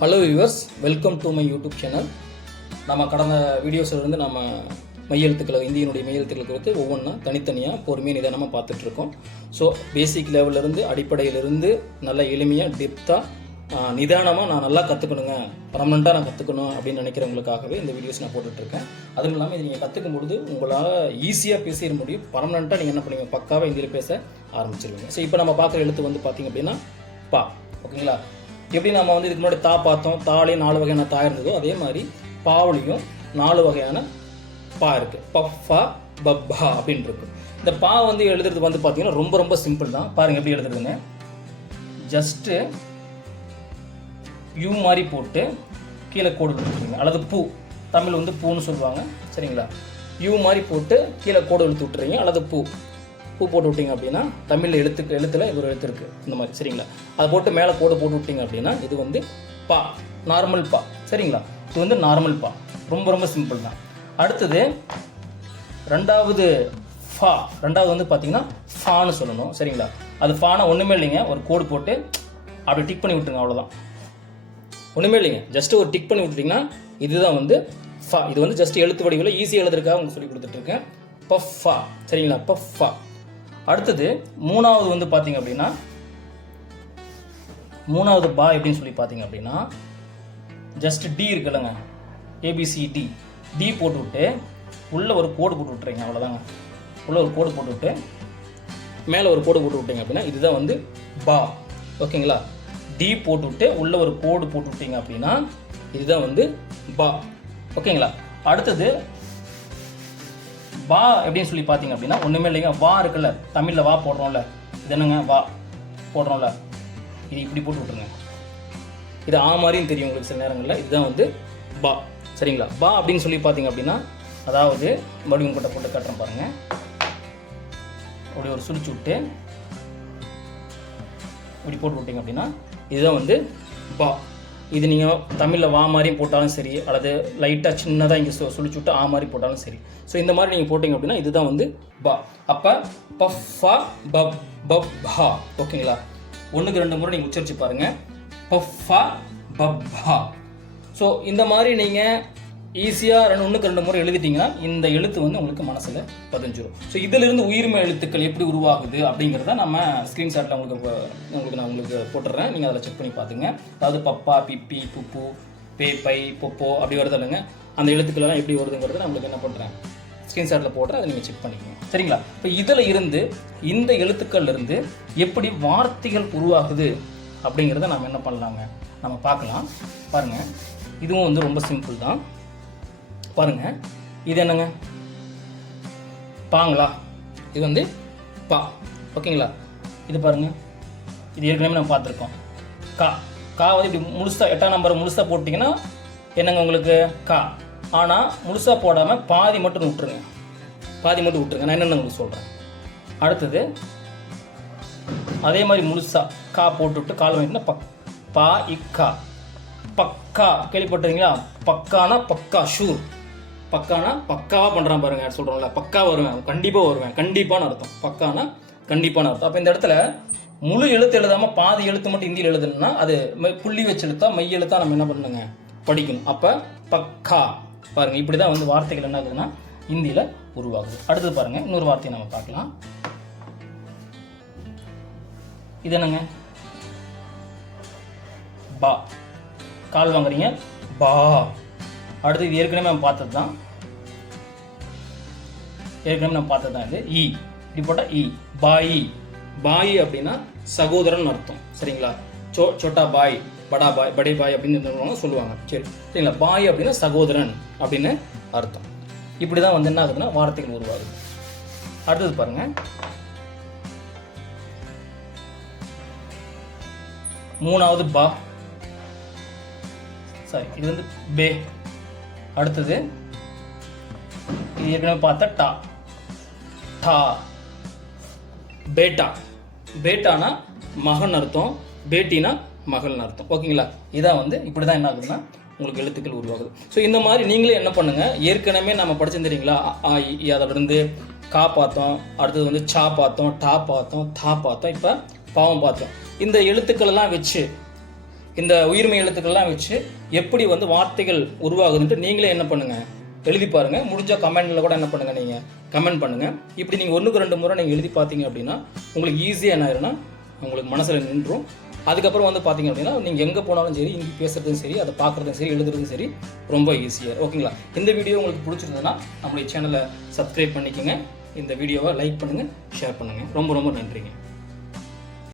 Hello viewers welcome to my YouTube channel நம்ம கடந்த வீடியோஸ்லேருந்து நம்ம மையெழுத்துக்களை இந்தியனுடைய மையெழுத்துக்களை குறித்து ஒவ்வொன்றா தனித்தனியாக பொறுமையாக நிதானமாக பார்த்துட்ருக்கோம் ஸோ பேசிக் லெவலிருந்து அடிப்படையிலிருந்து நல்ல எளிமையாக டெப்த்தாக நிதானமாக நான் நல்லா கற்றுக்கணுங்க பர்மனெண்ட்டாக நான் கற்றுக்கணும் அப்படின்னு நினைக்கிறவங்களுக்காகவே இந்த வீடியோஸ் நான் போட்டுட்ருக்கேன் அதுவும் இல்லாமல் இது நீங்கள் கற்றுக்கும் பொழுது உங்களால் ஈஸியாக பேசிட முடியும். பர்மனெண்ட்டாக நீங்கள் என்ன பண்ணுவீங்க? பக்காவாக இந்தியில் பேச ஆரம்பிச்சிருவீங்க. ஸோ இப்போ நம்ம பார்க்குற எழுத்து வந்து பார்த்தீங்க அப்படின்னா பா. ஓகேங்களா? எப்படி நம்ம வந்து இதுக்கு முன்னாடி தா பார்த்தோம் தாலேயும் நாலு வகையான தா இருந்ததோ அதே மாதிரி பாவலியும் நாலு வகையான பா இருக்குது பஃபா பப்பா அப்படின்னு இருக்கு. இந்த பா வந்து எழுதுறது வந்து பார்த்தீங்கன்னா ரொம்ப ரொம்ப சிம்பிள் தான். பாருங்கள் எப்படி எழுதுறதுங்க. ஜஸ்ட்டு யூ மாதிரி போட்டு கீழே கோடு விட்டுருங்க அல்லது பூ. தமிழ் வந்து பூன்னு சொல்லுவாங்க. சரிங்களா? யூ மாதிரி போட்டு கீழே கோடு இழுத்து விட்டுறீங்க அல்லது பூ. பூ போட்டு விட்டீங்க அப்படின்னா தமிழில் எழுத்துக்கு எழுத்துல இது ஒரு எழுத்து இருக்குது இந்த மாதிரி சரிங்களா? அதை போட்டு மேலே கோடு போட்டு விட்டீங்க அப்படின்னா இது வந்து பா நார்மல் பா. சரிங்களா? இது வந்து நார்மல் பா. ரொம்ப ரொம்ப சிம்பிள் தான். அடுத்தது ரெண்டாவது ஃபா. ரெண்டாவது வந்து பார்த்தீங்கன்னா ஃபான்னு சொல்லணும். சரிங்களா? அது ஃபானை ஒன்றுமே இல்லைங்க. ஒரு கோடு போட்டு அப்படி டிக் பண்ணி விட்டுருங்க அவ்வளோதான் ஒன்றுமே இல்லைங்க. ஜஸ்ட் ஒரு டிக் பண்ணி விட்டுட்டிங்கன்னா இதுதான் வந்து ஃபா. இது வந்து ஜஸ்ட் எழுத்து வடிவில் ஈஸியாக எழுதுறதுக்காக உங்களுக்கு சொல்லி கொடுத்துட்ருக்கேன் பஃபா. சரிங்களா? பஃபா. அடுத்தது மூணாவது வந்து பார்த்தீங்க அப்படின்னா மூணாவது பா எப்படின்னு சொல்லி பார்த்தீங்க அப்படின்னா ஜஸ்ட் டி இருக்குல்லங்க. A B C D D போட்டு விட்டு உள்ளே ஒரு கோடு போட்டு விட்டுறீங்க அவ்வளோதாங்க உள்ளே ஒரு கோடு போட்டு விட்டு மேலே ஒரு கோடு போட்டு விட்டீங்க அப்படின்னா இதுதான் வந்து பா. ஓகேங்களா? டி போட்டு விட்டு உள்ளே ஒரு கோடு போட்டு விட்டீங்க அப்படின்னா இதுதான் வந்து பா. ஓகேங்களா? அடுத்தது வா எப்படின்னு சொல்லி பார்த்தீங்க அப்படின்னா ஒன்றுமே இல்லைங்க. வா இருக்குல்ல தமிழில் வா போடுறோம்ல. இது என்னங்க? வா போடுறோம்ல. இது இப்படி போட்டு விட்ருங்க இது ஆ மாதிரியும் தெரியும் உங்களுக்கு சில நேரங்களில். இதுதான் வந்து பா சரிங்களா? பா அப்படின்னு சொல்லி பார்த்தீங்க அப்படின்னா அதாவது மறுபடியும் கொட்டை போட்டு கட்டுறேன் பாருங்கள் அப்படி ஒரு சுழிச்சு விட்டு இப்படி போட்டு விட்டீங்க அப்படின்னா இதுதான் வந்து பா இது நீங்கள் தமிழில் வா மாதிரியும் போட்டாலும் சரி அல்லது லைட்டாக சின்னதாக இங்கே சொ சுழிச்சு விட்டு ஆ மாதிரி போட்டாலும் சரி. ஸோ இந்த மாதிரி நீங்கள் போட்டிங்க அப்படின்னா இதுதான் வந்து பா. அப்போ பஃபா பப் பப் ஹா. ஓகேங்களா? ஒன்றுக்கு ரெண்டு முறை நீங்கள் உச்சரிச்சு பாருங்கள் பஃபா பப் ஹா. ஸோ இந்த மாதிரி நீங்கள் ஈஸியாக ரெண்டு ஒன்றுக்கு ரெண்டு முறை எழுதிட்டீங்கன்னா இந்த எழுத்து வந்து உங்களுக்கு மனசில் பதிஞ்சிடும் ஸோ இதிலிருந்து உயிர்மை எழுத்துக்கள் எப்படி உருவாகுது அப்படிங்கிறத நம்ம ஸ்க்ரீன்ஷாட்டில் உங்களுக்கு உங்களுக்கு நான் உங்களுக்கு போட்டுடுறேன் நீங்கள் அதில் செக் பண்ணி பார்த்துங்க அதாவது பப்பா பிப்பி புப்பு பே பை பொப்போ அப்படி வருது இல்லைங்க. அந்த எழுத்துக்கள்லாம் எப்படி வருதுங்கிறத நான் உங்களுக்கு என்ன பண்ணுறேன் ஸ்க்ரீன்ஷாட்டில் போடுறேன் அதை நீங்கள் செக் பண்ணிக்கோங்க. சரிங்களா? இப்போ இதில் இருந்து இந்த எழுத்துக்கள்ல இருந்து எப்படி வார்த்தைகள் உருவாகுது அப்படிங்கிறத நம்ம என்ன பண்ணலாங்க? நம்ம பார்க்கலாம். பாருங்கள் இதுவும் வந்து ரொம்ப சிம்பிள் தான். பாருங்க. இது என்னங்க? பாங்களா. இது வந்து பா. ஓகேங்களா? இது பாருங்க. இது ஏற்கனவே நம்ம பார்த்துருக்கோம். கா. கா வந்து இப்படி முழுசாக எட்டாம் நம்பர் முழுசாக போட்டிங்கன்னா என்னங்க உங்களுக்கு? கா. ஆனால் முழுசாக போடாமல் பாதி மட்டும் விட்டுருங்க. பாதி மட்டும் விட்டுருங்க. நான் என்னென்ன உங்களுக்கு சொல்கிறேன் அடுத்தது அதே மாதிரி முழுசா கா போட்டுவிட்டு கால் வாங்கிட்டுனா பக் பா இக்கா. பக்கா. கேள்விப்பட்டிருக்கீங்களா? பக்கானா பக்கா ஷூர். பக்கானா பக்காவாக பண்ணுறான் பாருங்க சொல்கிறோம்ல பக்கா வருவேன் கண்டிப்பாக வருவேன். கண்டிப்பான அர்த்தம். பக்கானா கண்டிப்பான அர்த்தம். அப்போ இந்த இடத்துல முழு எழுத்து எழுதாமல் பாதி எழுத்து மட்டும் இந்தியில் எழுதணும்னா அது புள்ளி வச்சு எழுத்தா மெய் எழுத்தா நம்ம என்ன பண்ணுங்க படிக்கணும். அப்போ பக்கா. பாருங்க இப்படி தான் வந்து வார்த்தைகள் என்ன ஆகுதுன்னா இந்தியில் உருவாகுது. அடுத்தது பாருங்க இன்னொரு வார்த்தையை நம்ம பார்க்கலாம். இது என்னங்க? பா. கால் வாங்குறீங்க? பா. அடுத்து இது ஏற்கனவே நம்ம பார்த்தது தான். ஏற்கனவே நம்ம பார்த்தது தான் இது. இ. இப்படி போட்டால் இ. பாயி. பாய் அப்படின்னா சகோதரன் அர்த்தம். சரிங்களா? சோ சோட்டா பாய் படா பாய் படே பாய் அப்படின்னு சொல்லுவாங்க சொல்லுவாங்க. சரி சரிங்களா? பாய் அப்படின்னா சகோதரன் அப்படின்னு அர்த்தம். இப்படி தான் வந்து என்ன ஆகுதுன்னா வார்த்தைகள் உருவாகுது. அடுத்தது பாருங்க. மூணாவது பா. சாரி இது வந்து பே. அடுத்தது இது ஏற்கனவே பார்த்தா டா. டா. பேட்டா. பேட்டானா மகன் அர்த்தம் பேட்டினா மகள்னு அர்த்தம். ஓகேங்களா? இதான் வந்து இப்படி தான் என்ன ஆகுதுன்னா உங்களுக்கு எழுத்துக்கள் உருவாகுது. ஸோ இந்த மாதிரி நீங்களே என்ன பண்ணுங்கள் ஏற்கனவே நம்ம படிச்சிருந்துறீங்களா அதிலிருந்து ஆ இ, கா பார்த்தோம் அடுத்தது வந்து சா பார்த்தோம் டா பார்த்தோம் தா பார்த்தோம் இப்போ பாவம் பார்த்தோம். இந்த எழுத்துக்கள் எல்லாம் வச்சு இந்த உயிர்மை எழுத்துக்கள்லாம் வச்சு எப்படி வந்து வார்த்தைகள் உருவாகுதுன்ட்டு நீங்களே என்ன பண்ணுங்கள் எழுதி பாருங்கள் முடிஞ்ச கமெண்ட்டில் கூட என்ன பண்ணுங்கள் நீங்கள் கமெண்ட் பண்ணுங்கள் இப்படி நீங்கள் ஒன்றுக்கு ரெண்டு முறை நீங்கள் எழுதி பார்த்தீங்க அப்படின்னா உங்களுக்கு ஈஸியாக என்ன ஆயிருன்னா உங்களுக்கு மனசில் நின்றும். அதுக்கப்புறம் வந்து பார்த்தீங்க அப்படின்னா நீங்கள் எங்கே போனாலும் சரி இங்கே பேசுறதும் சரி அதை பார்க்குறதும் சரி எழுதுறதும் சரி ரொம்ப ஈஸியாக ஓகேங்களா இந்த வீடியோ உங்களுக்கு பிடிச்சிருந்ததுன்னா நம்மளுடைய சேனலை சப்ஸ்கிரைப் பண்ணிக்கோங்க. இந்த வீடியோவை லைக் பண்ணுங்கள் ஷேர் பண்ணுங்கள் ரொம்ப ரொம்ப நன்றிங்க.